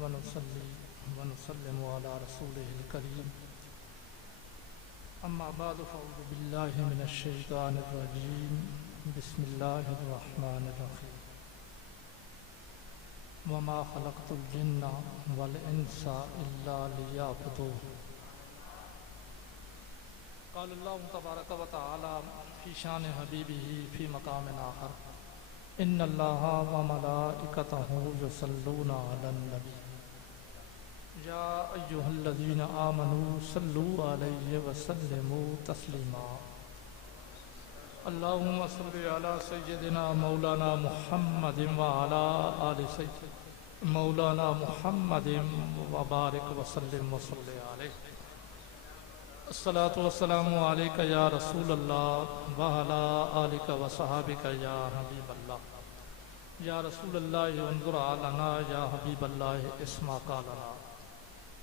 वनुसल्ली वनुसल्लिमु अला रसूलिहिल करीम अम्मा बाद फ़अऊज़ु बिल्लाहि मिनश शैतानिर रजीम बिस्मिल्लाहिर रहमानिर रहीम वमा खलक़तुल जिन्ना वल इंसा इल्ला लियअबुदून क़ाल अल्लाहु तबारक व तआला फ़ी शान हबीबिही फ़ी मक़ामिन आख़र इन्नल्लाहा व मलाइकतहु युसल्लूना अलन नबी या अय्युहल्लज़ीना आमनू सल्लू अलैहि व सल्लिमू तस्लीमा अल्लाहुम्मा सल्लि अला सय्यिदिना मौलाना मुहम्मदिन व अला आलि सय्यिदिना मौलाना मुहम्मदिन व बारिक व सल्लिम व सल्लि अलैहि अस्सलातु वस्सलामु अलैका या रसूल अल्लाह व अला आलिका व सहाबिका या हबीब अल्लाह या रसूल अल्लाह उन्ज़ुर अलना या हबीब अल्लाह इस्मा कालना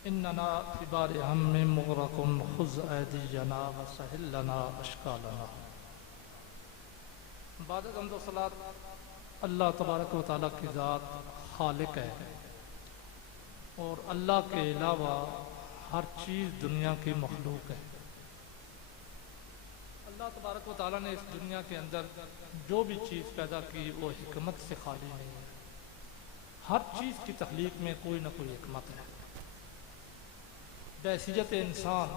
इन्नना फी बारि हम्मिन मुग़रक़ुन खुज़ ऐदियना व सहिल लना अशकालना। बाद हम्द व सलात अल्लाह तबारक व तआला की ज़ात खालिक है और अल्लाह के अलावा हर चीज़ दुनिया की मखलूक है। अल्लाह तबारक व तआला ने इस दुनिया के अंदर जो भी चीज़ पैदा की वो हिकमत से खाली नहीं है। हर चीज़ की तख्लीक में कोई ना कोई हिकमत है। बैसियत इंसान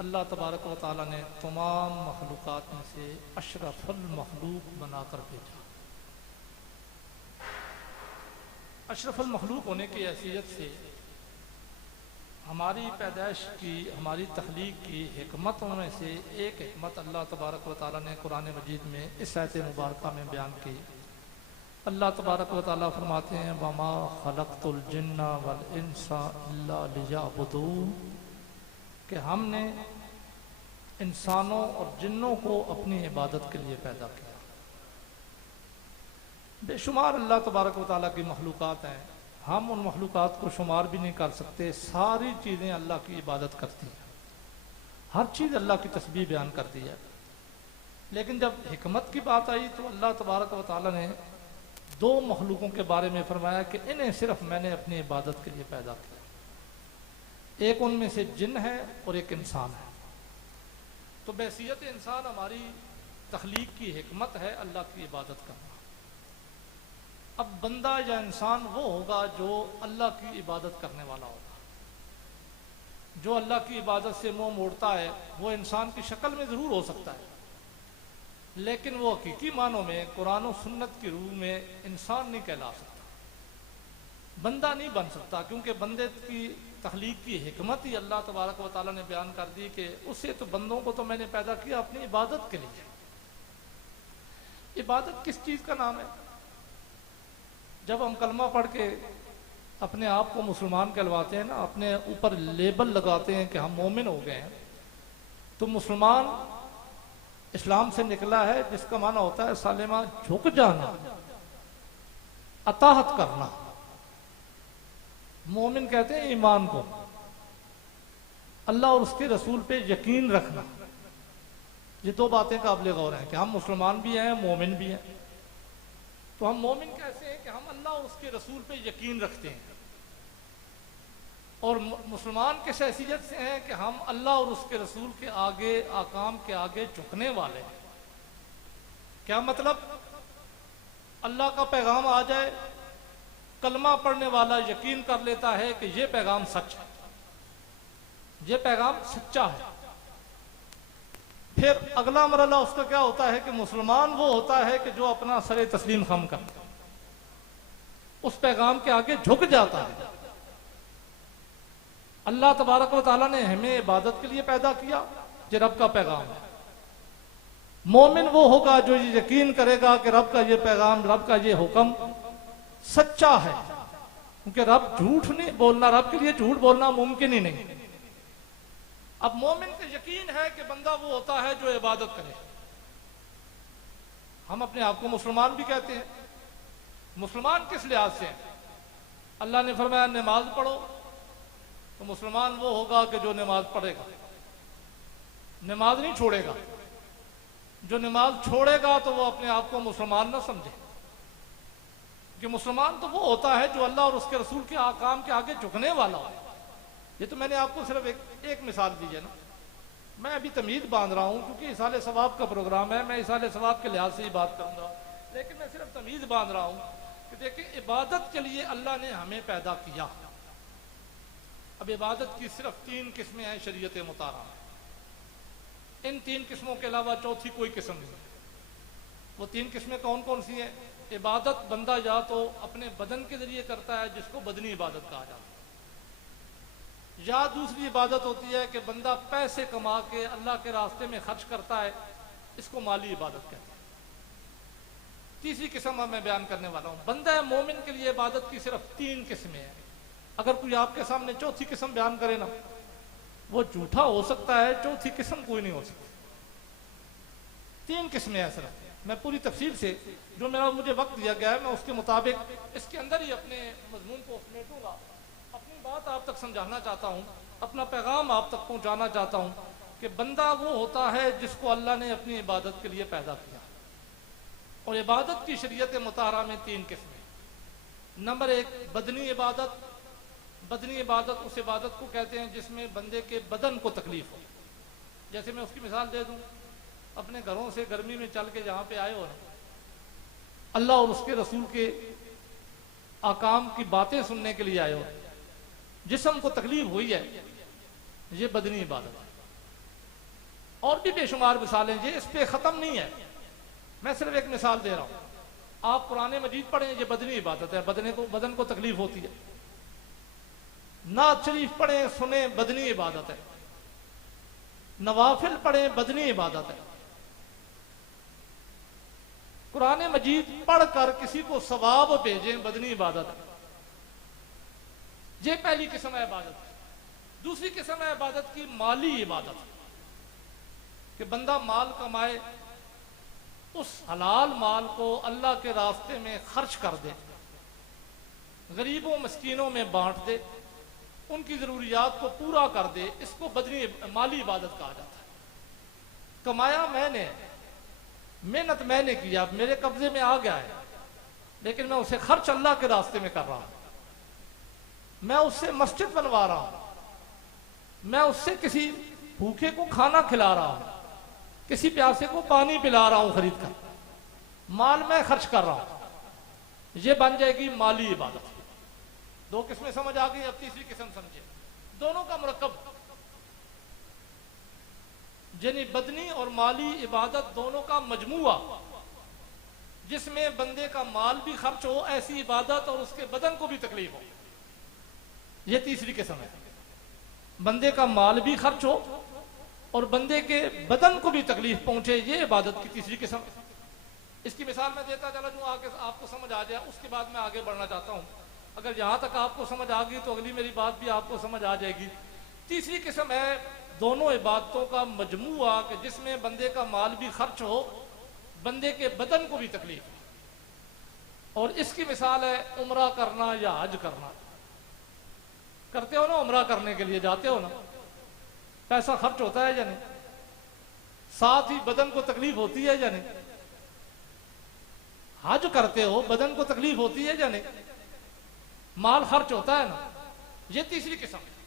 अल्लाह तबारक व तआला ने तमाम मखलूक़ात में से अशरफुल मखलूक बनाकर भेजा। अशरफुल मखलूक होने की हैसियत से हमारी पैदाइश की, हमारी तख्लीक की हिकमतों में से एक हिकमत अल्लाह तबारक व तआला ने कुरान मजीद में इस आयत मुबारका में बयान की। अल्लाह तबारक व तआला फरमाते हैं वमा खलक़तुल जिन्ना वल इंसा इल्ला लियअबुदून कि हमने इंसानों और जिन्नों को अपनी इबादत के लिए पैदा किया। बेशुमार अल्लाह तबारक व तआला की मखलूक़ात हैं, हम उन मखलूक़ात को शुमार भी नहीं कर सकते। सारी चीज़ें अल्लाह की इबादत करती हैं, हर चीज़ अल्लाह की तस्बीह बयान करती है। लेकिन जब हिकमत की बात आई तो अल्लाह तबारक व तआला ने दो मखलूकों के बारे में फरमाया कि इन्हें सिर्फ मैंने अपनी इबादत के लिए पैदा किया। एक उनमें से जिन है और एक इंसान है। तो बैसियत इंसान हमारी तख्लीक की हिकमत है अल्लाह की इबादत करना। अब बंदा या इंसान वो होगा जो अल्लाह की इबादत करने वाला होगा। जो अल्लाह की इबादत से मुंह मोड़ता है वो इंसान की शक्ल में ज़रूर हो सकता है, लेकिन वो हकीकी मानों में कुरान और सुन्नत की रूह में इंसान नहीं कहला सकता, बंदा नहीं बन सकता। क्योंकि बंदे की तख्लीक की हिकमत ही अल्लाह तबारक व तआला ने बयान कर दी कि उससे तो बंदों को तो मैंने पैदा किया अपनी इबादत के लिए। इबादत किस चीज़ का नाम है? जब हम कलमा पढ़ के अपने आप को मुसलमान कहलवाते हैं ना, अपने ऊपर लेबल लगाते हैं कि हम मोमिन हो गए हैं, तो मुसलमान इस्लाम से निकला है जिसका माना होता है सालिमा झुक जाना, अताहत करना। मोमिन कहते हैं ईमान को, अल्लाह और उसके रसूल पे यकीन रखना। ये दो बातें काबिल गौर हैं कि हम मुसलमान भी हैं, मोमिन भी हैं। तो हम मोमिन कैसे हैं कि हम अल्लाह और उसके रसूल पे यकीन रखते हैं, और मुसलमान किस हैसियत से हैं कि हम अल्लाह और उसके रसूल के आगे, आकाम के आगे झुकने वाले हैं। क्या मतलब? अल्लाह का पैगाम आ जाए, कलमा पढ़ने वाला यकीन कर लेता है कि ये पैगाम सच है, ये पैगाम सच्चा है। फिर अगला मरला उसका क्या होता है कि मुसलमान वो होता है कि जो अपना सरे तस्लीम खम कर उस पैगाम के आगे झुक जाता है। अल्लाह तबारक व तआला ने हमें इबादत के लिए पैदा किया, ये रब का पैगाम है। मोमिन वो होगा जो ये यकीन करेगा कि रब का ये पैगाम, रब का ये हुक्म सच्चा है। क्योंकि रब झूठ नहीं बोलना, रब के लिए झूठ बोलना मुमकिन ही नहीं। अब मोमिन को यकीन है कि बंदा वो होता है जो इबादत करे। हम अपने आप को मुसलमान भी कहते हैं। मुसलमान किस लिहाज से? अल्लाह ने फरमाया नमाज पढ़ो, तो मुसलमान वो होगा कि जो नमाज पढ़ेगा, नमाज नहीं छोड़ेगा। जो नमाज छोड़ेगा तो वो अपने आप को मुसलमान ना समझे। कि मुसलमान तो वो होता है जो अल्लाह और उसके रसूल के आकाम के आगे झुकने वाला हो। ये तो मैंने आपको सिर्फ एक मिसाल दी है ना। मैं अभी तमीज़ बांध रहा हूँ क्योंकि इसाले सवाब का प्रोग्राम है, मैं इसाले सवाब के लिहाज से ही बात करूँगा, लेकिन मैं सिर्फ तमीज़ बांध रहा हूँ कि देखिए इबादत के लिए अल्लाह ने हमें पैदा किया। अब इबादत की सिर्फ 3 किस्में हैं शरीयत मुतारा में। इन 3 किस्मों के अलावा चौथी कोई किस्म नहीं। वो 3 किस्में कौन कौन सी हैं? इबादत बंदा या तो अपने बदन के जरिए करता है जिसको बदनी इबादत कहा जाता है, या दूसरी इबादत होती है कि बंदा पैसे कमा के अल्लाह के रास्ते में खर्च करता है, इसको माली इबादत कहते हैं। तीसरी किस्म मैं बयान करने वाला हूँ। बंदा मोमिन के लिए इबादत की सिर्फ 3 किस्में हैं। अगर कोई आपके सामने चौथी किस्म बयान करे ना, वो झूठा हो सकता है, चौथी किस्म कोई नहीं हो सकती। 3 किस्में हैं सिर्फ। मैं पूरी तफसील से जो मुझे वक्त दिया गया है मैं उसके मुताबिक इसके अंदर ही अपने मजमून को समेटूंगा। अपनी बात आप तक समझाना चाहता हूँ, अपना पैगाम आप तक पहुँचाना चाहता हूँ कि बंदा वो होता है जिसको अल्लाह ने अपनी इबादत के लिए पैदा किया। और इबादत की शरीयत मुताहरा में 3 किस्में। नंबर 1 बदनी इबादत। बदनी इबादत उस इबादत को कहते हैं जिसमें बंदे के बदन को तकलीफ हो। जैसे मैं उसकी मिसाल दे दूं, अपने घरों से गर्मी में चल के जहां पे आए हो ना, अल्लाह और उसके रसूल के आकाम की बातें सुनने के लिए आए हो, जिस्म को तकलीफ हुई है, ये बदनी इबादत है। और भी बेशुमार मिसालें, ये इस पे खत्म नहीं है, मैं सिर्फ एक मिसाल दे रहा हूं। आप कुरान मजीद पढ़ें, ये बदनी इबादत है, बदन को तकलीफ होती है। नात शरीफ पढ़े सुने, बदनी इबादत है। नवाफिल पढ़े, बदनी इबादत है। कुरान मजीद पढ़कर किसी को सवाब भेजें, बदनी इबादत है। ये पहली किस्म है इबादत की। दूसरी किस्म है इबादत की माली इबादत, कि बंदा माल कमाए, उस हलाल माल को अल्लाह के रास्ते में खर्च कर दे, गरीबों मस्कीनों में बांट दे, उनकी जरूरियात को पूरा कर दे, इसको बदनी माली इबादत कहा जाता है। कमाया मैंने, मेहनत मैंने किया, मेरे कब्जे में आ गया है, लेकिन मैं उसे खर्च अल्लाह के रास्ते में कर रहा हूं। मैं उससे मस्जिद बनवा रहा हूं, मैं उससे किसी भूखे को खाना खिला रहा हूं, किसी प्यासे को पानी पिला रहा हूं खरीद कर, माल मैं खर्च कर रहा हूं। यह बन जाएगी माली इबादत। 2 किस्में समझ आ गई। अब तीसरी किस्म समझे, दोनों का मुरक्कब, यानी बदनी और माली इबादत दोनों का मजमुआ, जिसमें बंदे का माल भी खर्च हो, ऐसी इबादत, और उसके बदन को भी तकलीफ हो। यह तीसरी किस्म है। बंदे का माल भी खर्च हो और बंदे के बदन को भी तकलीफ पहुंचे, ये इबादत की तीसरी किस्म। इसकी मिसाल मैं देता चला दूं, आगे आपको समझ आ जाए, उसके बाद मैं आगे बढ़ना चाहता हूं। अगर यहां तक आपको समझ आ गई तो अगली मेरी बात भी आपको समझ आ जाएगी। तीसरी किस्म है दोनों इबादतों का मजमुआ, कि जिसमें बंदे का माल भी खर्च हो, बंदे के बदन को भी तकलीफ हो। और इसकी मिसाल है उम्रा करना या हज करना। करते हो ना, उम्रा करने के लिए जाते हो ना, पैसा खर्च होता है या नहीं, साथ ही बदन को तकलीफ होती है या नहीं। हज करते हो, बदन को तकलीफ होती है या नहीं, माल खर्च होता है ना। ये तीसरी किस्म है।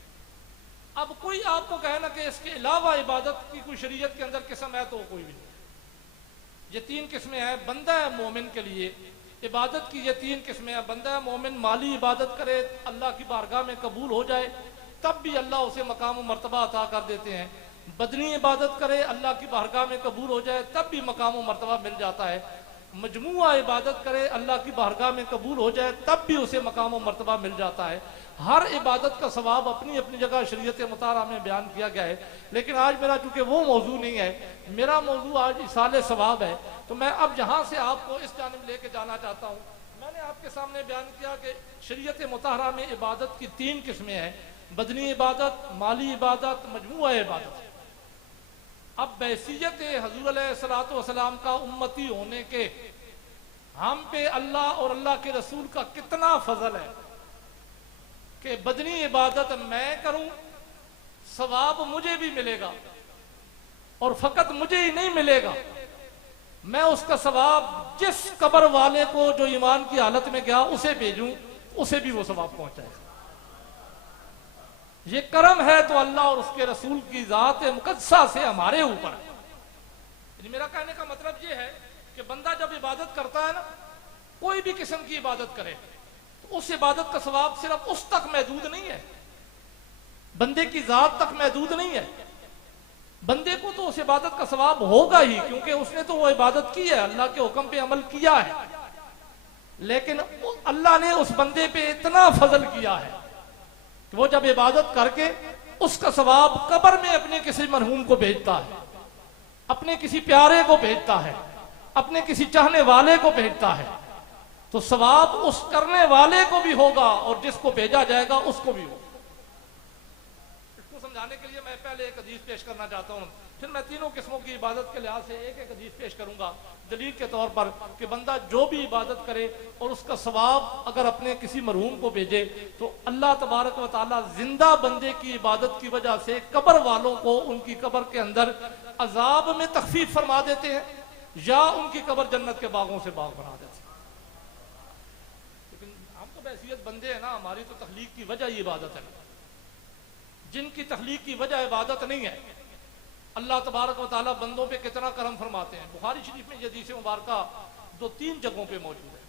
अब कोई आपको कहे ना कि इसके अलावा इबादत की कोई शरीयत के अंदर किस्म है, तो कोई भी नहीं। ये 3 किस्में हैं बंदा है मोमिन के लिए इबादत की। ये 3 किस्में हैं। बंदा है मोमिन माली इबादत करे, अल्लाह की बारगाह में कबूल हो जाए, तब भी अल्लाह उसे मकाम व मर्तबा अता कर देते हैं। बदनी इबादत करे, अल्लाह की बारगाह में कबूल हो जाए, तब भी मकाम व मर्तबा मिल जाता है। मजमुआ इबादत करे, अल्लाह की बारगाह में कबूल हो जाए, तब भी उसे मकाम व मर्तबा मिल जाता है। हर इबादत का सवाब अपनी अपनी जगह शरीयत मुताहरा में बयान किया गया है। लेकिन आज मेरा चूंकि वो मौजू नहीं है, मेरा मौजू आज इसाले सवाब है, तो मैं अब यहाँ से आपको इस जानिब लेके जाना चाहता हूँ। मैंने आपके सामने बयान किया कि शरीयत मुताहरा में इबादत की 3 किस्में हैं, बदनी इबादत, माली इबादत, मजमुआ इबादत। अब बैसियत हुज़ूर अलैहिस्सलातु वस्सलाम का उम्मती होने के हम पे अल्लाह और अल्लाह के रसूल का कितना फजल है कि बदनी इबादत मैं करूं, सवाब मुझे भी मिलेगा, और फकत मुझे ही नहीं मिलेगा मैं उसका सवाब जिस कब्र वाले को जो ईमान की हालत में गया उसे भेजूं, उसे भी वो सवाब पहुंचाएगा। ये करम है तो अल्लाह और उसके रसूल की जात मुकद्दसा से हमारे ऊपर है। मेरा कहने का मतलब ये है कि बंदा जब इबादत करता है ना, कोई भी किस्म की इबादत करे, तो उस इबादत का सवाब सिर्फ उस तक महदूद नहीं है, बंदे की जात तक महदूद नहीं है। बंदे को तो उस इबादत का सवाब होगा ही, क्योंकि उसने तो वो इबादत की है, अल्लाह के हुक्म पे अमल किया है। लेकिन अल्लाह ने उस बंदे पे इतना फजल किया है कि वो जब इबादत करके उसका सवाब कब्र में अपने किसी मरहूम को भेजता है, अपने किसी प्यारे को भेजता है, अपने किसी चाहने वाले को भेजता है, तो सवाब उस करने वाले को भी होगा और जिसको भेजा जाएगा उसको भी होगा। इसको समझाने के लिए मैं पहले एक हदीस पेश करना चाहता हूँ, फिर मैं तीनों किस्मों की इबादत के लिहाज से एक एक हदीस पेश करूंगा दलील के तौर पर कि बंदा जो भी इबादत करे और उसका सवाब अगर अपने किसी मरहूम को भेजे तो अल्लाह तबारक व तआला जिंदा बंदे की इबादत की वजह से कब्र वालों को उनकी कब्र के अंदर अजाब में तखफीफ फरमा देते हैं या उनकी कब्र जन्नत के बागों से बाग बना देते हैं। लेकिन हम तो बहसीयत बंदे हैं ना, हमारी तो तखलीक की वजह ही इबादत है। जिनकी तखलीक की वजह इबादत नहीं है, अल्लाह तबारक व तआला बंदों पे कितना करम फरमाते हैं। बुखारी शरीफ में ये हदीस मुबारका 2-3 जगहों पे मौजूद है,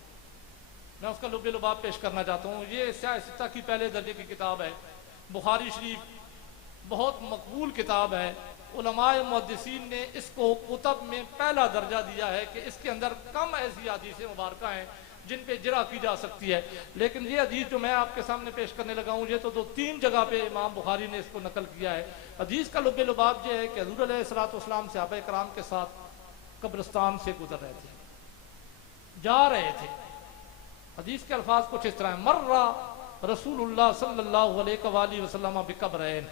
मैं उसका लुब्बे लुबाब पेश करना चाहता हूँ। ये सियासत की पहले दर्जे की किताब है। बुखारी शरीफ बहुत मकबूल किताब है, उलमाए मुहद्दिसीन ने इसको कुतब में पहला दर्जा दिया है कि इसके अंदर कम ऐसी हदीसें मुबारका हैं जिन पे जिरा की जा सकती है। लेकिन ये हदीस जो मैं आपके सामने पेश करने लगा हूँ, ये तो 2-3 जगह पे इमाम बुखारी ने इसको नकल किया है। हदीस का लुब्बे लुबाब ये है कि हुज़ूर अलैहिस्सलाम सहाबा किराम के साथ कब्रिस्तान से गुजर रहे थे, जा रहे थे। हदीस के अल्फाज कुछ इस तरह, मर्रा रसूलुल्लाह सल्लल्लाहु अलैहि वसल्लम बिकब्रैन,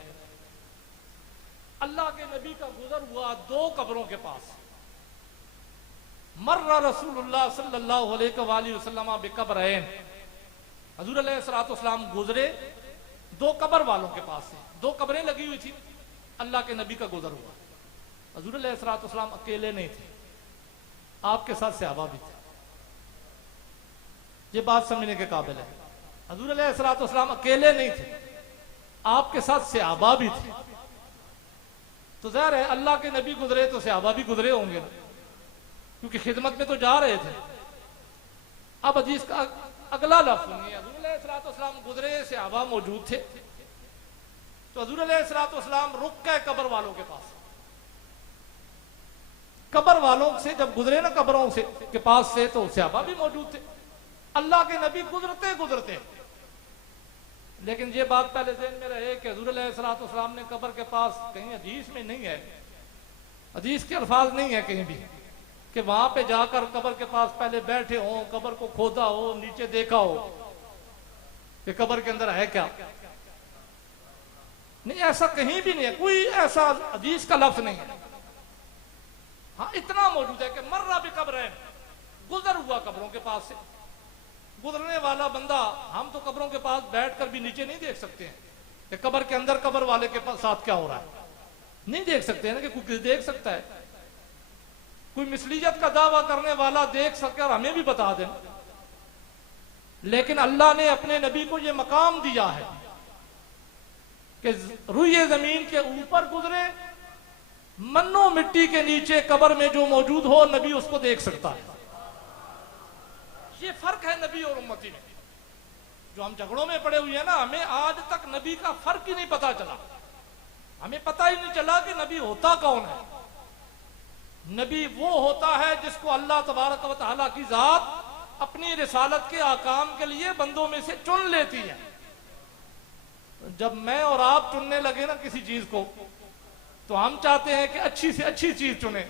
अल्लाह के नबी का गुजर हुआ 2 कब्रों के पास। मर्रा रसूलुल्लाह सल्लल्लाहु अलैहि वसल्लम बिकब्रैन, हुज़ूर अलैहिस्सलाम गुजरे 2 कब्र वालों के पास से। 2 कब्रें लगी हुई थी, अल्लाह के नबी का गुजर हुआ। हुज़ूर अलैहिस्सलाम अकेले नहीं थे, आपके साथ सहाबा भी थे। ये बात समझने के काबिल है। हुज़ूर अलैहिस्सलाम अकेले नहीं थे, आपके साथ सहाबा भी थे। तो ज़ाहिर है अल्लाह के नबी गुजरे तो सहाबा भी गुजरे होंगे ना, क्योंकि खिदमत में तो जा रहे थे। अब हदीस का अगला लफ्ज़ सुनिए, हुज़ूर अलैहिस्सलाम गुजरे, सहाबा मौजूद थे, तो हुज़ूर अलैहिस्सलाम रुक गए कब्र वालों के पास। कब्र वालों से जब गुजरे ना, कब्रों से के पास से, तो सहाबा भी मौजूद थे। अल्लाह के नबी गुजरते गुजरते, लेकिन ये बात पहले ज़हन में रहे कि हुज़ूर अलैहिस्सलाम ने कब्र के पास, कहीं हदीस में नहीं है, हदीस के अल्फाज नहीं है कहीं भी कि वहां पे जाकर कब्र के पास पहले बैठे हो, कब्र को खोदा हो, नीचे देखा हो कि कब्र के अंदर है क्या। नहीं, ऐसा कहीं भी नहीं है, कोई ऐसा हदीस का लफ्ज नहीं है। हाँ, इतना मौजूद है कि मर्रा भी कब्र है, गुजर हुआ कब्रों के पास से। गुजरने वाला बंदा, हम तो कब्रों के पास बैठकर भी नीचे नहीं देख सकते हैं कि कब्र के अंदर कब्र वाले के साथ क्या हो रहा है, नहीं देख सकते हैं ना, कि कोई देख सकता है। कोई मिसलियत का दावा करने वाला देख सके और हमें भी बता दें, लेकिन अल्लाह ने अपने नबी को यह मकाम दिया है कि रुए जमीन के ऊपर गुजरे, मन्नो मिट्टी के नीचे कब्र में जो मौजूद हो, नबी उसको देख सकता है। ये फर्क है नबी और उम्मती में। जो हम झगड़ों में पड़े हुए हैं ना, हमें आज तक नबी का फर्क ही नहीं पता चला। हमें पता ही नहीं चला कि नबी होता कौन है। नबी वो होता है जिसको अल्लाह तबारक व तआला की जात अपनी रिसालत के आकाम के लिए बंदों में से चुन लेती है। जब मैं और आप चुनने लगे ना किसी चीज को, तो हम चाहते हैं कि अच्छी से अच्छी चीज चुने,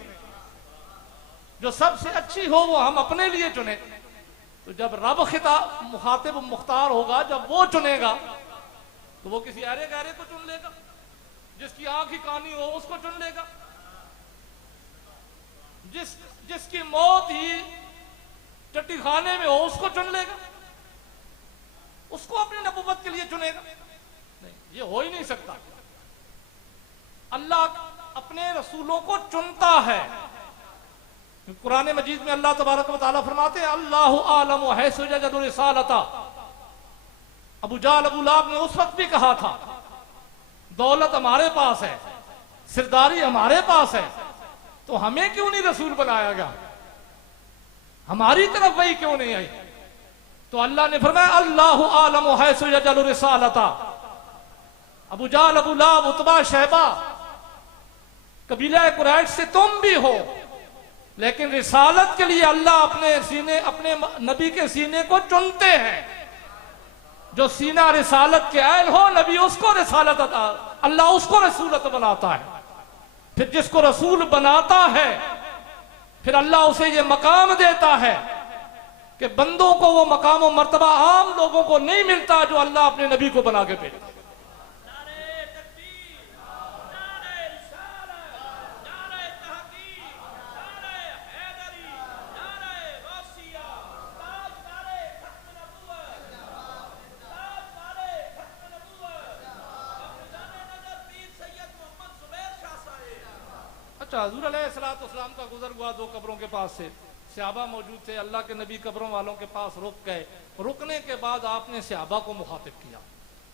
जो सबसे अच्छी हो वो हम अपने लिए चुने। तो जब रब मुखातिब मुख्तार होगा, जब वो चुनेगा, तो वो किसी अरे गहरे को चुन लेगा, जिसकी आंख ही कानी हो उसको चुन लेगा, जिसकी मौत ही टट्टी खाने में हो उसको चुन लेगा, उसको अपनी नबूवत के लिए चुनेगा। नहीं, ये हो ही नहीं सकता। अल्लाह अपने रसूलों को चुनता है, कुरान मजीद में अल्लाह तबारक व तआला फरमाते हैं अल्लाहु आलमु हैसु यजदु रिसालता। अबू जाल अबू लाब ने उस वक्त भी कहा था दौलत हमारे पास है, सिरदारी हमारे पास है, तो हमें क्यों नहीं रसूल बनाया गया, हमारी तरफ वही क्यों नहीं आई। तो अल्लाह ने फरमाया अल्लाहु आलमु हैसु यजदु रिसालता। अबू जाल अबू लाब उतबा शहबा कबीला कुरैश से तुम भी हो, लेकिन रिसालत के लिए अल्लाह अपने नबी के सीने को चुनते हैं। जो सीना रिसालत के ऐल हो, नबी उसको रिसालत अल्लाह उसको रसूलत बनाता है। फिर जिसको रसूल बनाता है फिर अल्लाह उसे ये मकाम देता है कि बंदों को वो मकाम और मर्तबा आम लोगों को नहीं मिलता जो अल्लाह अपने नबी को बना के भेजता। हजूर अलैहिस्सलाम का गुजर हुआ दो कब्रों के पास से, सहाबा मौजूद थे, अल्लाह के नबी कब्रों वालों के पास रुक गए। रुकने के बाद आपने सहाबा को मुखातिब किया।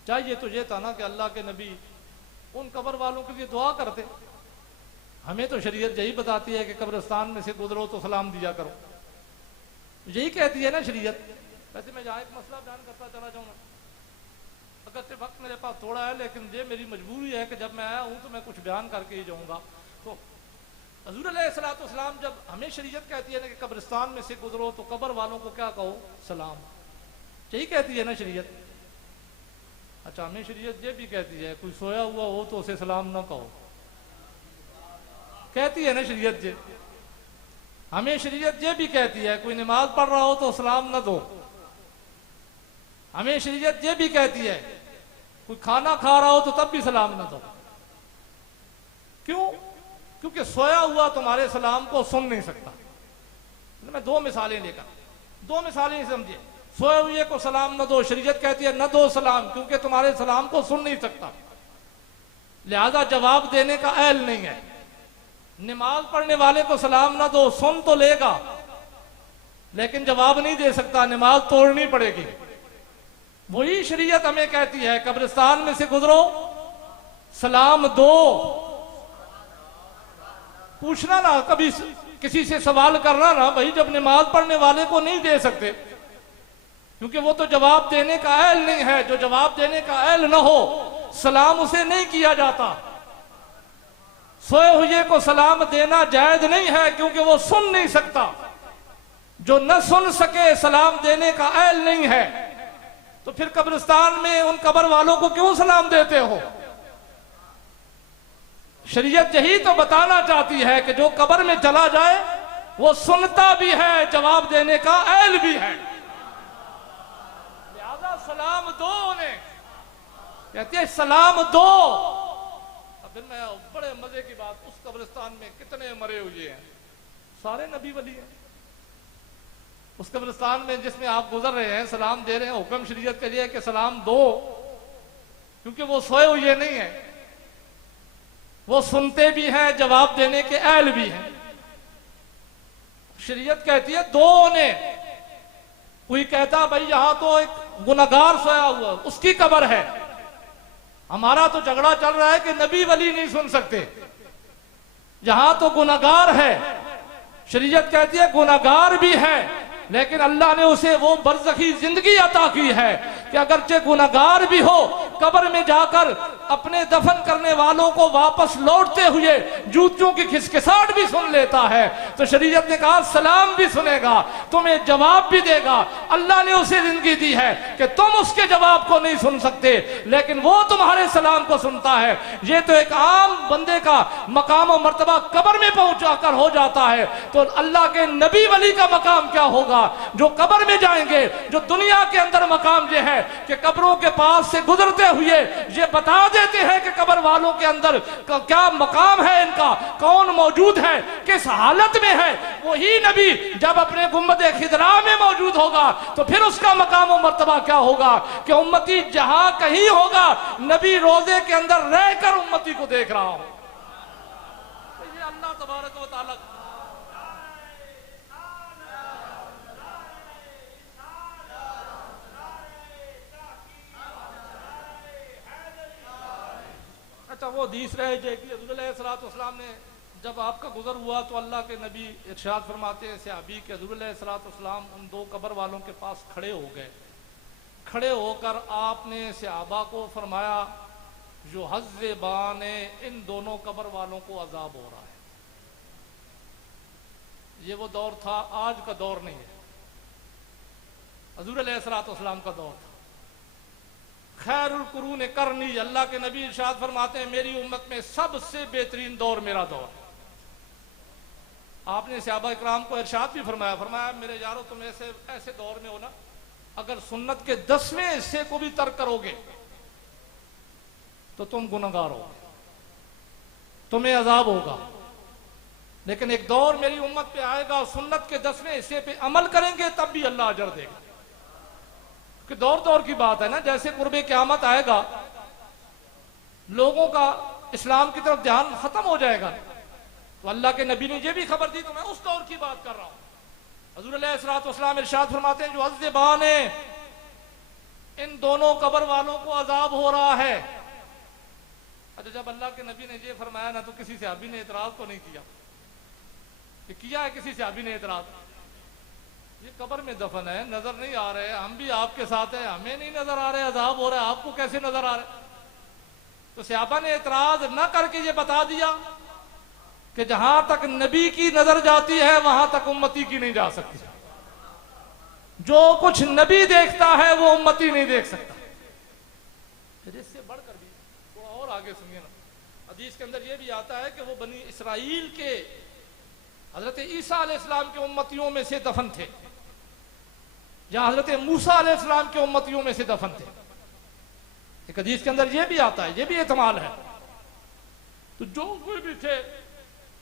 चाहिए तो ये था ना कि अल्लाह के नबी उन कब्र वालों के लिए दुआ करते। हमें तो शरीयत यही बताती है कि कब्रिस्तान में से गुजरो तो सलाम दिया करो, यही कहती है ना शरीयत। वैसे मैं यहाँ एक मसला बयान करता चला जाऊंगा, अगर वक्त मेरे पास थोड़ा है, लेकिन ये मेरी मजबूरी है कि जब मैं आया हूँ तो मैं कुछ बयान करके ही जाऊंगा। तो हजूर अलैहिस्सलाम जब हमें शरीयत कहती है ना कि कब्रिस्तान में से गुजरो तो कब्र वालों को क्या कहो, सलाम, यही कहती है ना शरीयत। अच्छा, हमें शरीयत ये भी कहती है कोई सोया हुआ हो तो उसे सलाम ना कहो, कहती है ना शरीयत ये। हमें शरीयत ये भी कहती है कोई नमाज पढ़ रहा हो तो सलाम ना दो। हमें शरीयत ये भी कहती है कोई खाना खा रहा हो तो तब भी सलाम ना दो। क्यों? क्योंकि सोया हुआ तुम्हारे सलाम को सुन नहीं सकता। मैं दो मिसालें लेकर, दो मिसालें समझिए। सोए हुए को सलाम न दो, शरीयत कहती है न दो सलाम, क्योंकि तुम्हारे सलाम को सुन नहीं सकता, लिहाजा जवाब देने का अहल नहीं है। नमाज पढ़ने वाले को सलाम न दो, सुन तो लेगा लेकिन जवाब नहीं दे सकता, नमाज तोड़नी पड़ेगी। वही शरीयत हमें कहती है कब्रिस्तान में से गुजरो सलाम दो। पूछना ना, कभी किसी से सवाल करना ना भाई, जब नमाज पढ़ने वाले को नहीं दे सकते, क्योंकि वो तो जवाब देने का अहल नहीं है। जो जवाब देने का अहल न हो सलाम उसे नहीं किया जाता। सोए हुए को सलाम देना जायज नहीं है, क्योंकि वो सुन नहीं सकता। जो न सुन सके सलाम देने का अहल नहीं है, तो फिर कब्रिस्तान में उन कब्र वालों को क्यों सलाम देते हो? शरीयत यही तो बताना चाहती है कि जो कब्र में चला जाए वो सुनता भी है, जवाब देने का अहल भी है, लिहाजा सलाम दो। उन्हें कहते हैं सलाम दो। अब फिर मैं बड़े मजे की बात, उस कब्रिस्तान में कितने मरे हुए हैं, सारे नबी वली हैं। उस कब्रिस्तान में जिसमें आप गुजर रहे हैं सलाम दे रहे हैं, हुक्म शरीयत के लिए कि सलाम दो, क्योंकि वो सोए हुए नहीं है, वो सुनते भी हैं, जवाब देने के अहल भी हैं। शरीयत कहती है दो ने। कोई कहता भाई यहां तो एक गुनहगार सोया हुआ, उसकी कब्र है, हमारा तो झगड़ा चल रहा है कि नबी वली नहीं सुन सकते, यहां तो गुनहगार है। शरीयत कहती है गुनहगार भी है, लेकिन अल्लाह ने उसे वो बरज़खी जिंदगी अता की है कि अगरचे गुनहगार भी हो, कब्र में जाकर अपने दफन करने वालों को वापस लौटते हुए जूतियों की खिसखिसाहट भी सुन लेता है। तो शरीयत ने कहा सलाम भी सुनेगा, तुम्हें जवाब भी देगा। अल्लाह ने उसे जिंदगी दी है कि तुम उसके जवाब को नहीं सुन सकते, लेकिन वो तुम्हारे सलाम को सुनता है। ये तो एक आम बंदे का मकाम और मर्तबा कब्र में पहुंचाकर हो जाता है, तो अल्लाह के नबी वली का मकाम क्या होगा जो कब्र में जाएंगे। जो दुनिया के अंदर मकाम ये है कि कब्रों के पास से गुजरते हुए ये बता देते हैं कि कब्र वालों के अंदर क्या मकाम है, इनका कौन मौजूद है, किस हालत में है। वही नबी जब अपने गुंबद खिदरा में मौजूद होगा तो फिर उसका मकाम और मर्तबा क्या होगा कि उम्मती जहां कहीं होगा नबी रोजे के अंदर रहकर उम्मती को देख रहा हो। तो ये अल्लाह तबारक व तआला अच्छा वो हदीस रहे जे कि हुज़ूर अलैहिस्सलाम ने जब आपका गुजर हुआ तो अल्लाह के नबी इरशाद फरमाते हैं सहाबी के हुज़ूर अलैहिस्सलाम उन दो कब्र वालों के पास खड़े हो गए। खड़े होकर आपने सहाबा को फरमाया जो हज़्ज़बान इन दोनों कब्र वालों को अजाब हो रहा है। ये वो दौर था, आज का दौर नहीं है, हुज़ूर अलैहिस्सलाम का दौर था। खैरुल कुरून करनी, अल्लाह के नबी इरशाद फरमाते हैं मेरी उम्मत में सबसे बेहतरीन दौर मेरा दौर। आपने सहाबा इकराम को इरशाद भी फरमाया मेरे यारो तुम ऐसे दौर में हो ना, अगर सुन्नत के 10वें हिस्से को भी तर्क करोगे तो तुम गुनहगार हो, तुम्हें अजाब होगा। लेकिन एक दौर मेरी उम्मत पे आएगा, सुन्नत के 10वें हिस्से पे अमल करेंगे तब भी अल्लाह अजर देगा। कि दौर दौर की बात है ना, जैसे कुर्बे क़यामत आएगा लोगों का इस्लाम की तरफ ध्यान खत्म हो जाएगा। तो अल्लाह के नबी ने ये भी खबर दी, तो मैं उस दौर की बात कर रहा हूं। हुज़ूर अलैहिस्सलाम इरशाद फरमाते हैं जो हज़्ज़बान इन दोनों कब्र वालों को अजाब हो रहा है। अच्छा जब अल्लाह के नबी ने ये फरमाया ना तो किसी सहाबी ने एतराज तो नहीं किया? कि किया है किसी सहाबी ने एतराज? ये कब्र में दफन है, नजर नहीं आ रहे, हम भी आपके साथ हैं, हमें नहीं नजर आ रहे, अजाब हो रहा है, आपको कैसे नजर आ रहा है? तो सहाबा ने एतराज न करके ये बता दिया कि जहां तक नबी की नजर जाती है वहां तक उम्मती की नहीं जा सकती। जो कुछ नबी देखता है वो उम्मती नहीं देख सकता। फिर इससे बढ़कर भी थोड़ा और आगे सुनिए ना, हदीस के अंदर ये भी आता है कि वो बनी इसराइल के हजरत ईसा अलैहिस्सलाम के उम्मतियों में से दफन थे, या हजरत मूसा अलैहिस्सलाम के उम्मतियों में से दफन थे। एक हदीस के अंदर यह भी आता है, यह भी एहतमाल है। तो जो कोई भी थे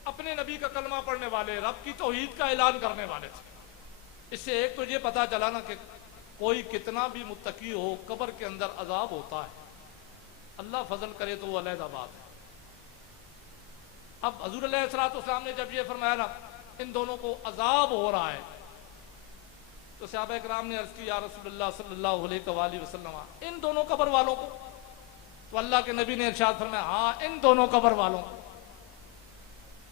अपने नबी का कलमा पढ़ने वाले, रब की तौहीद का ऐलान करने वाले थे। इससे एक तो ये पता चला ना कि कोई कितना भी मुत्तकी हो, कब्र के अंदर अजाब होता है, अल्लाह फजल करे तो वो अलहदा बात है। अब हुज़ूर अलैहिस्सलाम ने जब ये फरमाया ना इन दोनों को अजाब हो रहा है, तो सहाबा किराम ने अर्ज की या रसूलुल्लाह सल्लल्लाहु अलैहि वसल्लम इन दोनों कब्र वालों को? तो अल्लाह के नबी ने इरशाद फरमाया हाँ इन दोनों कब्र वालों को।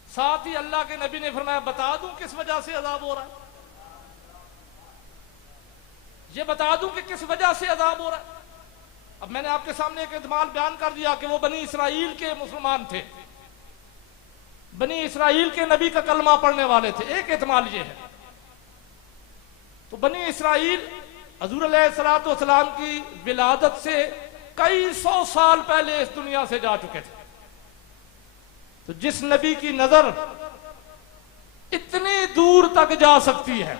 साथ ही अल्लाह के नबी ने फरमाया बता दूं किस वजह से अजाब हो रहा है? ये बता दूं कि किस वजह से अजाब हो रहा है? अब मैंने आपके सामने एक इजमाल बयान कर दिया कि वो बनी इसराइल के मुसलमान थे, बनी इसराइल के नबी का कलमा पढ़ने वाले थे। एक इजमाल ये है। तो बनी इसराइल हुज़ूर अलैहिस्सलाम की विलादत से कई 100 साल पहले इस दुनिया से जा चुके थे। तो जिस नबी की नजर इतनी दूर तक जा सकती है,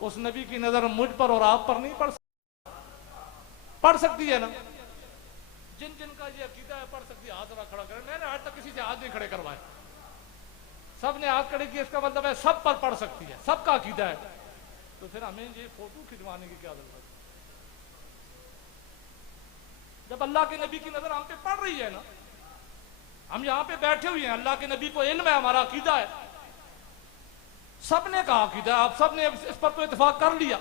उस नबी की नजर मुझ पर और आप पर नहीं पड़ सकती है ना? जिन जिन का ये अकीदा है पढ़ सकती है, हाथ जरा खड़ा करें। मैंने आज तक किसी से हाथ नहीं खड़े करवाए, सब ने हाथ खड़े किए, इसका मतलब है सब पर पढ़ सकती है, सबका अकीदा है। तो फिर हमें ये फोटो खिंचवाने की क्या जरूरत? जब अल्लाह के नबी की नजर हम पे पड़ रही है ना, हम यहां पे बैठे हुए हैं, अल्लाह के नबी को इल्म है, हमारा अकीदा है, सबने कहा अकीदा है, आप सबने इस पर तो इत्तेफाक कर लिया,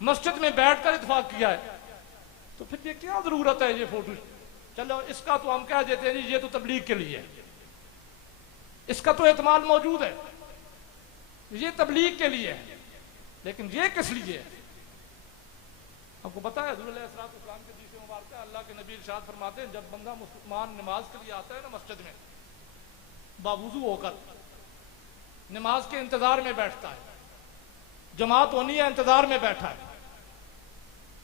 मस्जिद में बैठकर इत्तेफाक किया है, तो फिर ये क्या जरूरत है ये फोटो? चलो इसका तो हम कह देते हैं जी ये तो तबलीग के लिए है, इसका तो एतमाल मौजूद है, ये तबलीग के लिए है, लेकिन ये किस लिए है? आपको पता है हुज़ूर अलैहिस्सलाम के हदीस मुबारक है, अल्लाह के नबी इरशाद फरमाते हैं जब बंदा मुसलमान नमाज के लिए आता है ना मस्जिद में, बावुज़ू होकर नमाज के इंतजार में बैठता है, जमात होनी है इंतजार में बैठा है,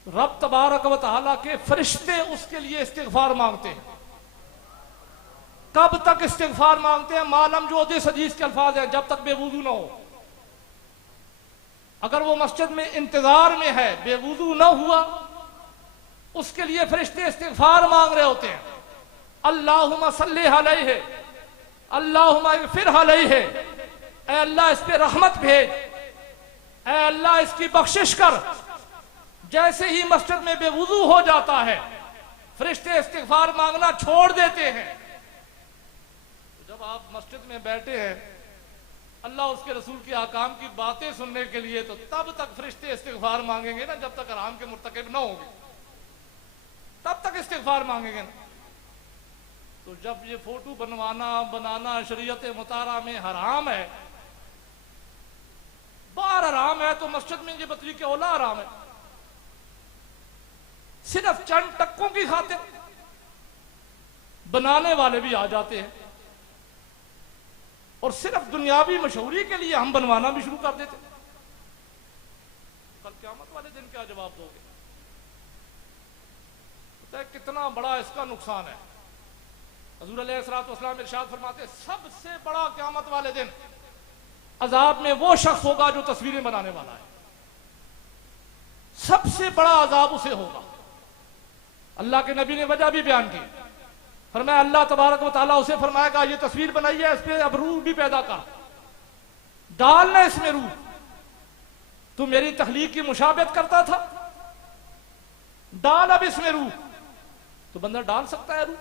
रब तबारक व तआला के फरिश्ते उसके लिए इस्तिग़फ़ार मांगते हैं। कब तक इस्तिग़फ़ार मांगते हैं? मालम जो इस हदीस के अल्फाज हैं, जब तक बेवुजू ना हो। अगर वो मस्जिद में इंतजार में है, बेवुजू ना हुआ, उसके लिए फरिश्ते इस्तिग़फ़ार मांग रहे होते हैं। अल्लाहुम्मा सल्ली अलैहि, अल्लाहुम्मा इग़फ़िर अलैहि, ऐ अल्लाह इस पे रहमत भेज, ऐ अल्लाह इसकी बख्शिश कर। जैसे ही मस्जिद में बेवुजू हो जाता है, फरिश्ते इस्तिग़फ़ार मांगना छोड़ देते हैं। जब आप मस्जिद में बैठे हैं अल्लाह उसके रसूल के अहकाम की बातें सुनने के लिए, तो तब तक फरिश्ते इस्तिग़फ़ार मांगेंगे ना, जब तक हराम के मुर्तकिब ना होंगे, तब तक इस्तिग़फ़ार मांगेंगे ना। तो जब ये फोटो बनाना शरीयत मुतारा में हराम है, बाहर हराम है, तो मस्जिद में ये बतरी के औला हराम है। सिर्फ चंद टक्कों की खातिर बनाने वाले भी आ जाते हैं और सिर्फ दुनियावी मशहूरी के लिए हम बनवाना भी शुरू कर देते। कल क़यामत वाले दिन क्या जवाब दोगे? पता है कितना बड़ा इसका नुकसान है। हुज़ूर अलैहिस्सलातु वस्सलाम इरशाद फरमाते, सबसे बड़ा क़यामत वाले दिन अजाब में वो शख्स होगा जो तस्वीरें बनाने वाला है। सबसे बड़ा अजाब उसे होगा। अल्लाह के नबी ने वजह भी बयान की, फरमाया अल्लाह तबारक व तआला उसे फरमाएगा ये तस्वीर बनाई है, इस पे अब रूह भी पैदा कर, डालना इसमें रूह। तू मेरी तख्लीक की मुशाबहत करता था, डाल अब इसमें रूह। तो बंदा डाल सकता है रूह?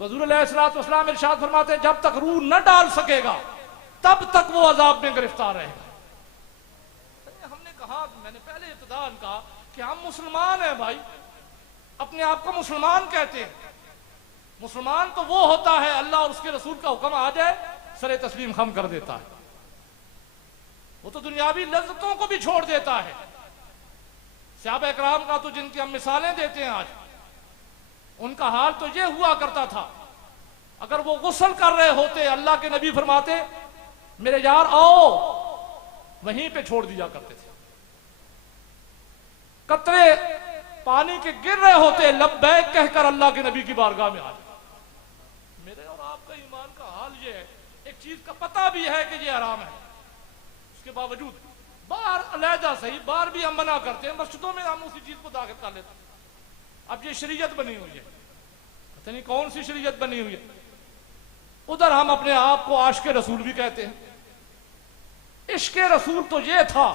तो हुज़ूर अलैहिस्सलातु वस्सलाम इरशाद फरमाते, जब तक रूह न डाल सकेगा तब तक वो अजाब में गिरफ्तार रहेगा। हमने कहा, मैंने पहले इब्तिदान कहा कि हम मुसलमान हैं भाई, अपने आप को मुसलमान कहते हैं। मुसलमान तो वो होता है अल्लाह और उसके रसूल का हुक्म आ जाए सरे तस्लीम खम कर देता है। वो तो दुनियावी लज्जतों को भी छोड़ देता है। सहाबा इकराम का तो जिनकी हम मिसालें देते हैं आज, उनका हाल तो ये हुआ करता था, अगर वो गुस्ल कर रहे होते अल्लाह के नबी फरमाते मेरे यार आओ, वहीं पे छोड़ दिया करते थे। कतरे पानी के गिर रहे होते लब्बैक कहकर अल्लाह के नबी की बारगाह में आ जाए। मेरे और आपका ईमान का हाल ये है, एक चीज का पता भी है कि ये हराम है, उसके बावजूद बाहर अलहदा सही, बाहर भी हम मना करते हैं, मस्जिदों में हम उसी चीज को दाखिल कर लेते हैं। अब ये शरीयत बनी हुई है, पता नहीं कौन सी शरीयत बनी हुई है। उधर हम अपने आप को आशिक़े रसूल भी कहते हैं। इश्क़े रसूल तो ये था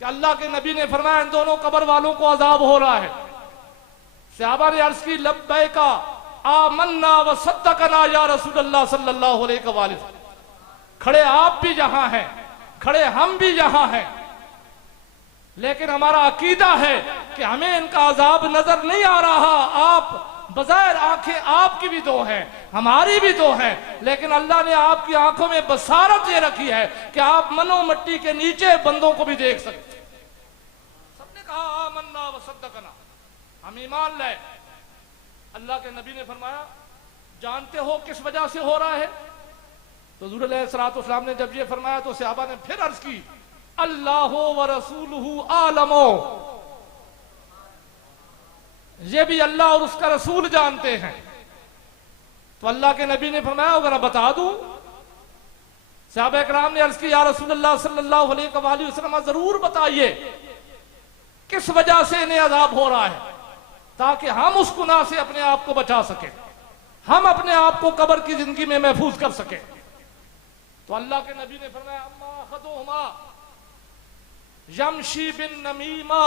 कि अल्लाह के नबी ने फरमाया इन दोनों कब्र वालों को अजाब हो रहा है। सहाबा ने अर्ज़ की लब्बैका आमन्ना व सद्दक़ना या रसूलल्लाह सल्लल्लाहु अलैहि वसल्लम। खड़े आप भी यहां हैं, खड़े हम भी यहां हैं, लेकिन हमारा अकीदा है कि हमें इनका अजाब नजर नहीं आ रहा। आप बज़ाहिर आंखें आपकी भी दो हैं, हमारी भी दो हैं, लेकिन अल्लाह ने आपकी आंखों में बसारत ये रखी है कि आप मनो मट्टी के नीचे बंदों को भी देख सकते। सबने कहा आमन्ना व सद्दक़ना, हम ईमान लाए। अल्लाह के नबी ने फरमाया जानते हो किस वजह से हो रहा है? तो हुज़ूर अलैहिस्सलातु वस्सलाम ने जब ये फरमाया तो सहाबा ने फिर अर्ज की अल्लाह व रसूलुहु आलमो, ये भी अल्लाह और उसका रसूल जानते हैं। तो अल्लाह के नबी ने फरमाया अगर बता दूं? सहाबा इकराम ने अर्ज की या रसूलल्लाह सल्लल्लाहु अलैहि वसल्लम जरूर बताइए किस वजह से इन्हें अजाब हो रहा है, ताकि हम उस गुनाह से अपने आप को बचा सके, हम अपने आप को कब्र की जिंदगी में महफूज कर सके। तो अल्लाह के नबी ने फरमाया अम्मा खदुहुमा यमशी बिन नमीमा,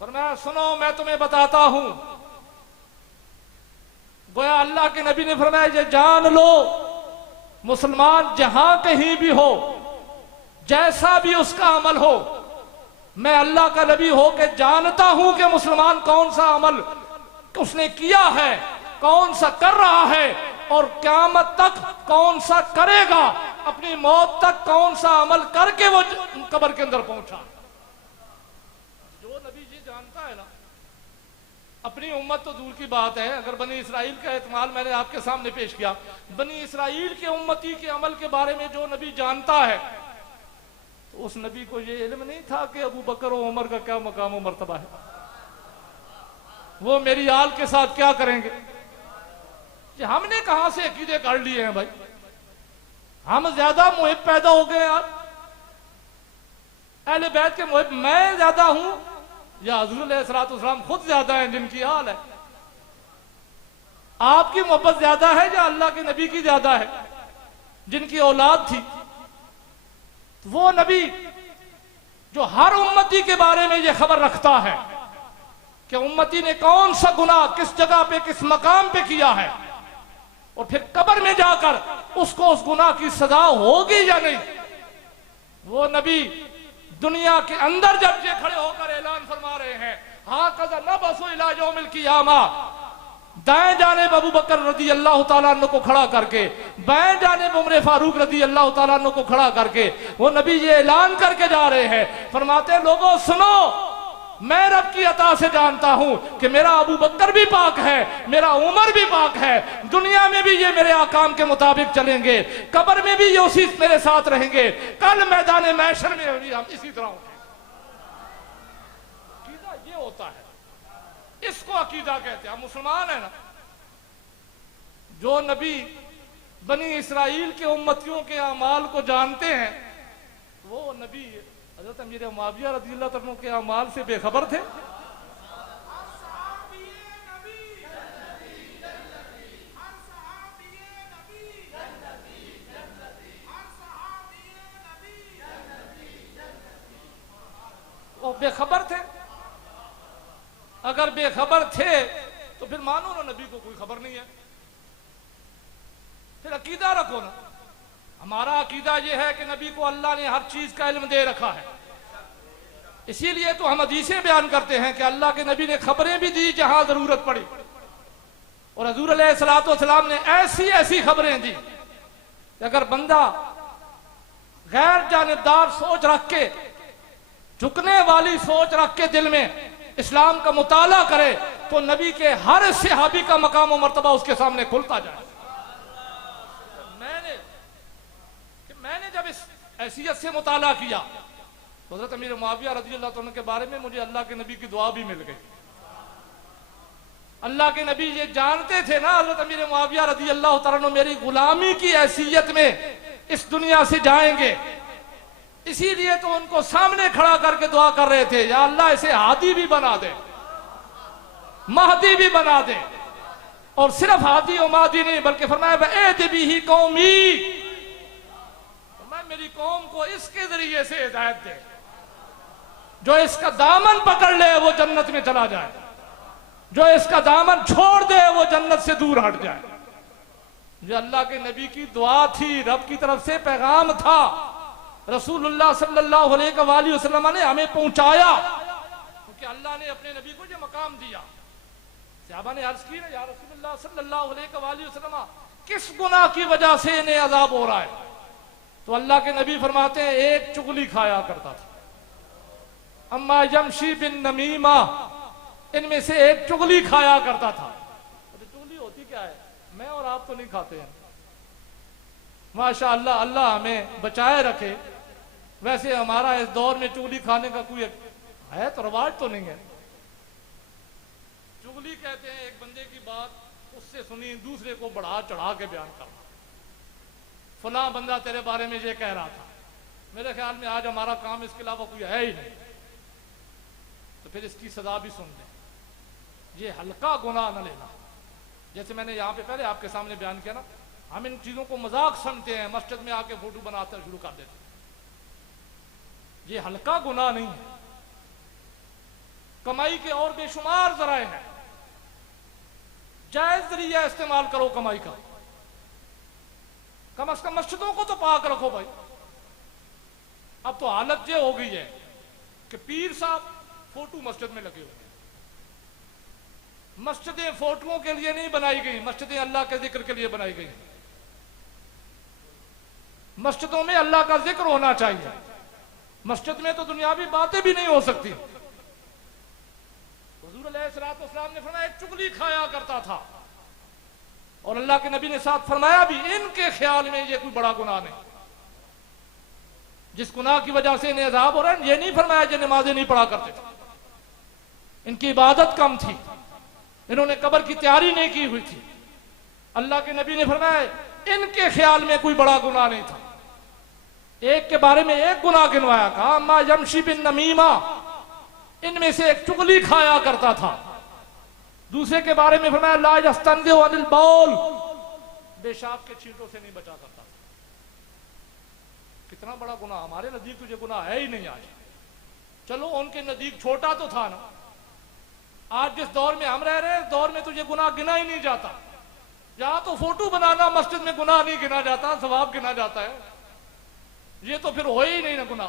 फरमाया सुनो मैं तुम्हें बताता हूं। गोया अल्लाह के नबी ने फरमाया ये जान लो मुसलमान जहां कहीं भी हो, जैसा भी उसका अमल हो, मैं अल्लाह का नबी हो के जानता हूं कि मुसलमान कौन सा अमल उसने किया है, कौन सा कर रहा है और क़यामत तक कौन सा करेगा, अपनी मौत तक कौन सा अमल करके वो कब्र के अंदर पहुंचा। जो नबी जी जानता है ना, अपनी उम्मत तो दूर की बात है, अगर बनी इसराइल का एहतमाल मैंने आपके सामने पेश किया, बनी इसराइल के उम्मती के अमल के बारे में जो नबी जानता है, तो उस नबी को ये इल्म नहीं था कि अबू बकर और उमर का क्या मकाम और मर्तबा है, वो मेरी आल के साथ क्या करेंगे। हमने कहां से अकीदे कर लिए हैं भाई? हम ज्यादा मुहिब पैदा हो गए यार, अहले बैत के मुहिब मैं ज्यादा हूं या हुज़ूर अलैहिस्सलातु वस्सलाम खुद ज्यादा हैं जिनकी हाल है? आपकी मोहब्बत ज्यादा है या अल्लाह के नबी की ज्यादा है जिनकी औलाद थी? वो नबी जो हर उम्मती के बारे में ये खबर रखता है कि उम्मती ने कौन सा गुनाह किस जगह पे किस मकाम पे किया है, और फिर कब्र में जाकर उसको उस गुनाह की सजा होगी या नहीं, वो नबी दुनिया के अंदर जब ये खड़े होकर ऐलान फरमा रहे हैं हाँ कज़ा नबसु इला यौमिल क़ियामा, दाएं जानिब अबू बकर रदी अल्लाह तआला अन्हु को खड़ा करके, बाएं जानिब उमर फारूक रदी अल्लाह तआला अन्हु को खड़ा करके वो नबी ये ऐलान करके जा रहे हैं, फरमाते हैं लोगों सुनो, मैं रब की अता से जानता हूं कि मेरा अबू बकर भी पाक है, मेरा उमर भी पाक है, दुनिया में भी ये मेरे आकाम के मुताबिक चलेंगे, कब्र में भी ये उसी मेरे साथ रहेंगे, कल मैदान महशर में भी हम इसी तरह होंगे। अकीदा ये होता है, इसको अकीदा कहते हैं। हम मुसलमान है ना, जो नबी बनी इसराइल के उम्मतियों के अमाल को जानते हैं, वो नबी हज़रत अमीर मुआविया रज़ियल्लाहु अन्हु के अमाल से बेखबर थे। वो बेखबर थे। अगर बेखबर थे तो फिर मानो ना नबी को कोई खबर नहीं है, फिर अकीदा रखो ना। हमारा अकीदा यह है कि नबी को अल्लाह ने हर चीज का इल्म दे रखा है, इसीलिए तो हम हदीसें बयान करते हैं कि अल्लाह के नबी ने खबरें भी दी जहां जरूरत पड़ी, और हुजूर अलैहिस्सलातु वस्सलाम ने ऐसी ऐसी खबरें दी कि अगर बंदा गैर जानिबदार सोच रख के, झुकने वाली सोच रख के दिल में इस्लाम का मुताला करे तो नबी के हर सहाबी का मकाम और मर्तबा उसके सामने खुलता जाए। मैंने जब इस हैसियत से मुताला किया तो हज़रत अमीर मुआविया रज़ियल्लाहु अन्हु के बारे में मुझे अल्लाह के नबी की दुआ भी मिल गई। अल्लाह के नबी ये जानते थे ना, हज़रत अमीर मुआविया रज़ियल्लाहु अन्हु मेरी गुलामी की हैसियत में इस दुनिया से जाएंगे, इसीलिए तो उनको सामने खड़ा करके दुआ कर रहे थे, या अल्लाह इसे हादी भी बना दे, महदी भी बना दे, और सिर्फ हादी और महदी नहीं बल्कि फरमाया एतबी कौमी, मेरी कौम को इसके जरिए से हिदायत दे, जो इसका दामन पकड़ ले वो जन्नत में चला जाए, जो इसका दामन छोड़ दे वो जन्नत से दूर हट जाए। ये अल्लाह के नबी की दुआ थी, रब की तरफ से पैगाम था, रसूलुल्लाह सल्लल्लाहु अलैहि वसल्लम ने हमें पहुंचाया, क्योंकि अल्लाह ने अपने नबी को ये मकाम दिया। सहाबा ने अर्ज की ना, या रसूलुल्लाह सल्लल्लाहु अलैहि वसल्लम किस गुनाह की वजह से इन्हें अजाब हो रहा है? तो अल्लाह के नबी फरमाते हैं एक चुगली खाया करता था, अम्मा यमशी बिन नमीमा, इनमें से एक चुगली खाया करता था। तो चुगली होती क्या है? मैं और आप तो नहीं खाते हैं, माशाअल्लाह, अल्लाह हमें बचाए रखे। वैसे हमारा इस दौर में चुगली खाने का कोई है तो रवाज तो नहीं है। चुगली कहते हैं एक बंदे की बात उससे सुनी दूसरे को बढ़ा चढ़ा के बयान करना, फला बंदा तेरे बारे में ये कह रहा था, मेरे ख्याल में आज हमारा काम इसके अलावा कोई है ही नहीं, तो फिर इसकी सजा भी सुन ले। ये हल्का गुनाह न लेना, जैसे मैंने यहाँ पे पहले आपके सामने बयान किया ना, हम इन चीजों को मजाक समझते हैं, मस्जिद में आके फोटो बनाते शुरू कर देते, ये हल्का गुनाह नहीं है। कमाई के और बेशुमार जराए हैं, जायज जरिया इस्तेमाल करो कमाई का, कम से कम मस्जिदों को तो पाक रखो भाई। अब तो हालत ये हो गई है कि पीर साहब फोटो मस्जिद में लगे हुए हैं। मस्जिदें फोटोओं के लिए नहीं बनाई गई, मस्जिदें अल्लाह के जिक्र के लिए बनाई गई। मस्जिदों में अल्लाह का जिक्र होना चाहिए, मस्जिद में तो दुनियावी बातें भी नहीं हो सकती। हुजूर अलैहिस्सलाम ने फरमाया एक चुगली खाया करता था, और अल्लाह के नबी ने साथ फरमाया भी इनके ख्याल में ये कोई बड़ा गुनाह नहीं, जिस गुनाह की वजह से इन्हें अज़ाब हो रहा है। ये नहीं फरमाया जो नमाजें नहीं पढ़ा करते थे, इनकी इबादत कम थी, इन्होंने कब्र की तैयारी नहीं की हुई थी। अल्लाह के नबी ने फरमाया इनके ख्याल में कोई बड़ा गुनाह नहीं था। एक के बारे में एक गुनाह गिनवाया, कहा अम्मा यमशी बिन नमीमा, इनमें से एक चुगली खाया करता था। दूसरे के बारे में फरमाया ला यस्तंज़िउ अनिल बौल, पेशाब के छींटों से नहीं बचा करता। कितना बड़ा गुनाह, हमारे नजदीक तुझे गुनाह है ही नहीं आज। चलो उनके नजदीक छोटा तो था ना, आज जिस दौर में हम रह रहे हैं, दौर में तुझे गुनाह गिना ही नहीं जाता। यहां तो फोटो बनाना मस्जिद में गुनाह नहीं गिना जाता, सवाब गिना जाता है, ये तो फिर हो ही नहीं ना गुनाह।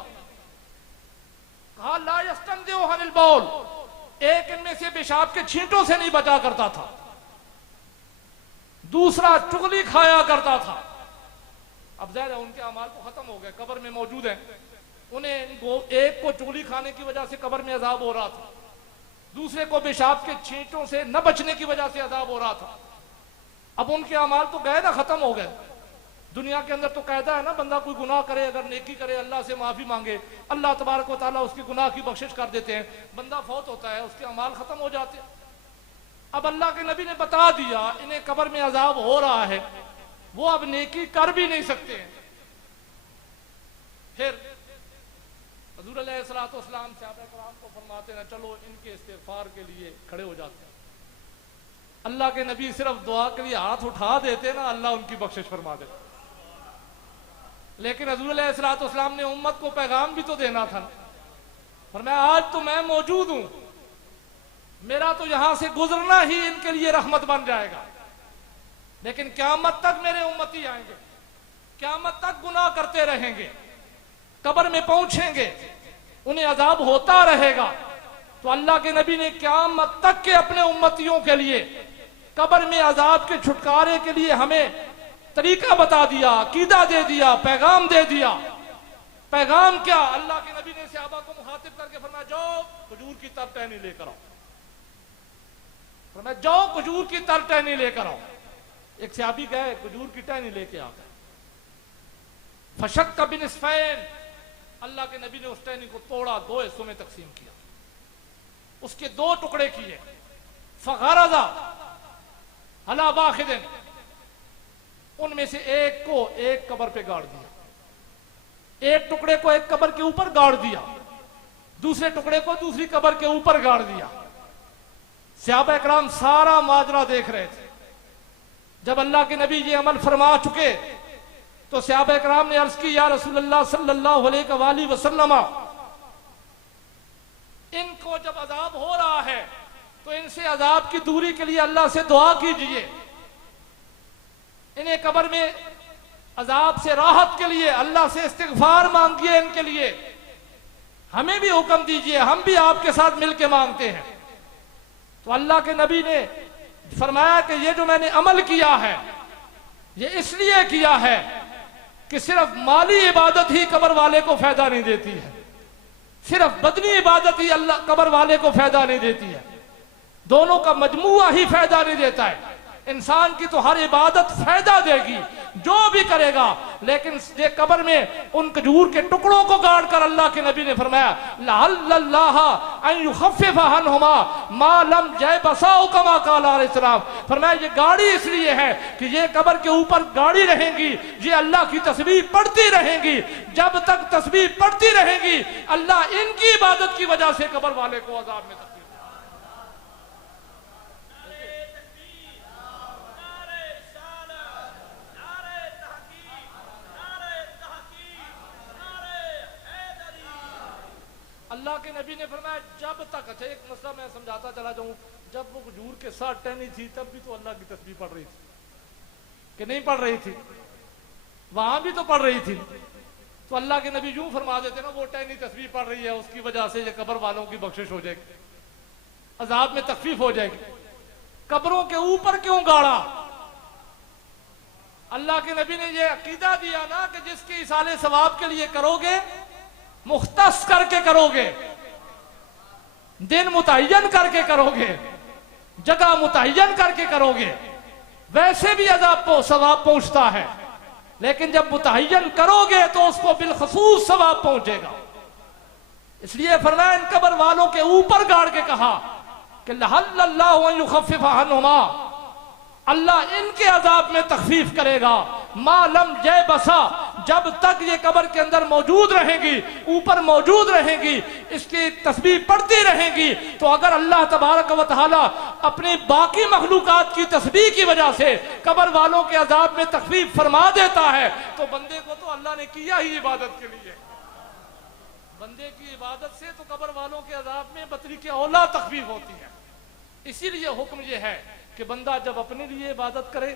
कहा ला यस्तंज़िउ अनिल बौल, एक इनमें से पेशाब के छींटों से नहीं बचा करता था। दूसरा चुगली खाया करता था। अब ज़ाहिर है उनके अमाल को खत्म हो गए, कब्र में मौजूद है। उन्हें एक को चुगली खाने की वजह से कब्र में अजाब हो रहा था, दूसरे को पेशाब के छींटों से न बचने की वजह से अजाब हो रहा था। अब उनके अमाल तो गए ना, खत्म हो गए। दुनिया के अंदर तो कहता है ना, बंदा कोई गुनाह करे, अगर नेकी करे, अल्लाह से माफी मांगे, अल्लाह तबारक व तआला उसकी गुनाह की बख्शिश कर देते हैं। बंदा फौत होता है, उसके अमाल खत्म हो जाते हैं। अब अल्लाह के नबी ने बता दिया इन्हें कब्र में अजाब हो रहा है, वो अब नेकी कर भी नहीं सकते हैं। फिर हुज़ूर अलैहिस्सलाम सहाबा किराम को फरमाते हैं, चलो इनके इस्तिग़फ़ार के लिए खड़े हो जाते हैं। अल्लाह के नबी सिर्फ दुआ के लिए हाथ उठा देते ना, अल्लाह उनकी बख्शिश फरमा देते। लेकिन हुज़ूर अलैहिस्सलाम ने उम्मत को पैगाम भी तो देना था। फरमाया आज तो मैं मौजूद हूं, मेरा तो यहां से गुजरना ही इनके लिए रहमत बन जाएगा, लेकिन क़यामत तक मेरे उम्मती आएंगे, क़यामत तक गुनाह करते रहेंगे, कब्र में पहुंचेंगे, उन्हें अजाब होता रहेगा। तो अल्लाह के नबी ने क़यामत तक के अपने उम्मतियों के लिए कब्र में अजाब के छुटकारे के लिए हमें तरीका बता दिया, अकीदा दे दिया, पैगाम दे दिया। पैगाम क्या? अल्लाह के नबी ने सहाबा को मुखातिब करके फरमाया, जाओ खजूर की तर टहनी लेकर आओ। फरमाया जाओ खजूर की तर टहनी लेकर आओ। एक सहाबी गए, खजूर की टहनी लेके आ गए। फशक्क बिनिस्फैन, अल्लाह के नबी ने उस टहनी को तोड़ा, दो हिस्सों में तकसीम किया, उसके दो टुकड़े किए। फगरजा अला बाखिदिन, उनमें से एक को एक कब्र पे गाड़ दिया, एक टुकड़े को एक कब्र के ऊपर गाड़ दिया, दूसरे टुकड़े को दूसरी कब्र के ऊपर गाड़ दिया। सहाबा इकराम सारा माजरा देख रहे थे। जब अल्लाह के नबी ये अमल फरमा चुके तो सहाबा इकराम ने अर्ज की, या रसूलल्लाह सल्लल्लाहु अलैहि वसल्लम, इनको जब अजाब हो रहा है तो इनसे अजाब की दूरी के लिए अल्लाह से दुआ कीजिए, इन्हें कब्र में अजाब से राहत के लिए अल्लाह से इस्तिग़फ़ार मांगिए, इनके लिए हमें भी हुक्म दीजिए, हम भी आपके साथ मिलके मांगते हैं। तो अल्लाह के नबी ने फरमाया कि ये जो मैंने अमल किया है ये इसलिए किया है कि सिर्फ माली इबादत ही कब्र वाले को फायदा नहीं देती है, सिर्फ बदनी इबादत ही अल्लाह कब्र वाले को फायदा नहीं देती है, दोनों का मजमुआ ही फायदा नहीं देता है। इंसान की तो हर इबादत फायदा देगी जो भी करेगा, लेकिन ये कब्र में उन खजूर के टुकड़ों को गाड़ कर अल्लाह के नबी ने फरमाया, लअल्लाह अन युखफ्फिफ अन्हुमा मा लम यबसाउ कमा क़ाल अलैहिस्सलाम। फरमाया ये गाड़ी इसलिए है कि ये कब्र के ऊपर गाड़ी रहेंगी, ये अल्लाह की तस्बीह पढ़ती रहेंगी, जब तक तस्बीह पढ़ती रहेंगी अल्लाह इनकी इबादत की वजह से कब्र वाले को अजाब में अल्लाह के नबी ने फरमाया जब तक। अच्छा एक मसला मैं समझाता चला जाऊं, जब वो खजूर के साथ टहनी थी तब भी तो अल्लाह की तस्बीह पढ़ रही थी कि नहीं पढ़ रही थी? वहां भी तो पढ़ रही थी। तो अल्लाह के नबी यूं फरमा देते ना, वो टहनी तस्बीह पढ़ रही है, उसकी वजह से ये कब्र वालों की बख्शिश हो जाएगी, अजाब में तखफीफ हो जाएगी। कब्रों के ऊपर क्यों गाड़ा? अल्लाह के नबी ने ये अकीदा दिया ना कि जिसके इसाले सवाब के लिए करोगे, मुख्तस करके करोगे, दिन मुतय्यन करके करोगे, जगह मुतय्यन करके करोगे, वैसे भी अजाब को सवाब पहुंचता है, लेकिन जब मुतय्यन करोगे तो उसको बिलखसूस सवाब पहुंचेगा। इसलिए फरमाया इन कब्र वालों के ऊपर गाड़ के कहा कि लअल्लाहु अन युखफ्फिफ अन्हुमा, अल्लाह इनके अजाब में तखफीफ करेगा, मालम जय बसा, जब तक ये कब्र के अंदर मौजूद रहेगी, ऊपर मौजूद रहेगी, इसकी तस्बीह पढ़ती रहेगी। तो अगर अल्लाह तबारक व तआला अपनी बाकी मखलूकात की तस्बीह की वजह से कब्र वालों के अजाब में तखफीफ फरमा देता है, तो बंदे को तो अल्लाह ने किया ही इबादत के लिए। बंदे की इबादत से तो कब्र वालों के अजाब में बतरी के औला तखफीफ होती है। इसीलिए हुक्म ये है कि बंदा जब अपने लिए इबादत करे,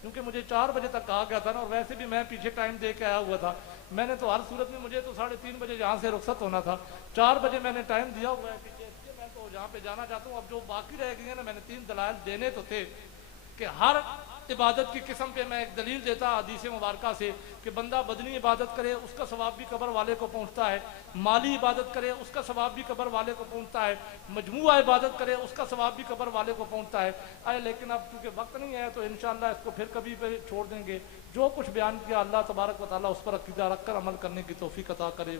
क्योंकि मुझे 4 बजे तक कहा गया था ना, और वैसे भी मैं पीछे टाइम दे के आया हुआ था, मैंने तो हर सूरत में मुझे तो 3:30 बजे यहाँ से रुखसत होना था, 4 बजे मैंने टाइम दिया हुआ है पीछे, इसलिए मैं तो जहाँ पे जाना चाहता हूँ। अब जो बाकी रह गई है ना, मैंने 3 दलाइल देने तो थे कि हर इबादत की किस्म पे मैं एक दलील देता हदीस मुबारक से कि बंदा बदनी इबादत करे उसका सवाब भी कब्र वाले को पहुंचता है, माली इबादत करे उसका सवाब भी कब्र वाले को पहुंचता है, मजमूआ इबादत करे उसका सवाब भी कब्र वाले को पहुंचता है। अरे लेकिन अब चूंकि वक्त नहीं है तो इंशाअल्लाह इसको फिर कभी पे छोड़ देंगे। जो कुछ बयान किया अल्लाह तबारक व तआला उस पर अकीदा रख कर अमल करने की तौफीक अता करे।